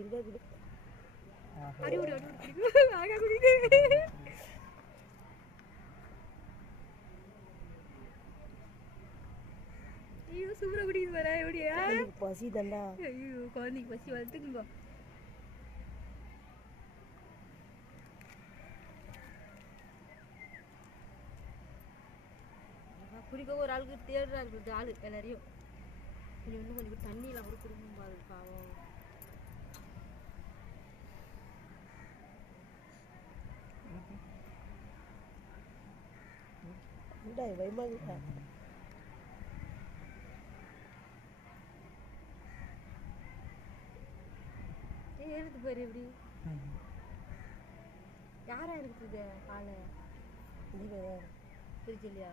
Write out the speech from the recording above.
இருபது குடு. அடி விடு ஆகா குடிக்குது. ஐயோ சூப்பரா குடிக்குது பாரு எப்படியா. பசி தண்டா. ஐயோ குழந்தைக்கு பசி வளர்த்துக்குங்க. குடிக்க ஒரு ஆளுக்கு தேடுறா இருக்குது ஆளு எல்லாரையும். இன்னும் கொஞ்சம் தண்ணியெல்லாம் கூட குடிக்கும் பாரு பாவம். ஏறுது பாரு எப்படி. யாரா இருக்குது பால் ஃப்ரிட்ஜ் இல்லையா?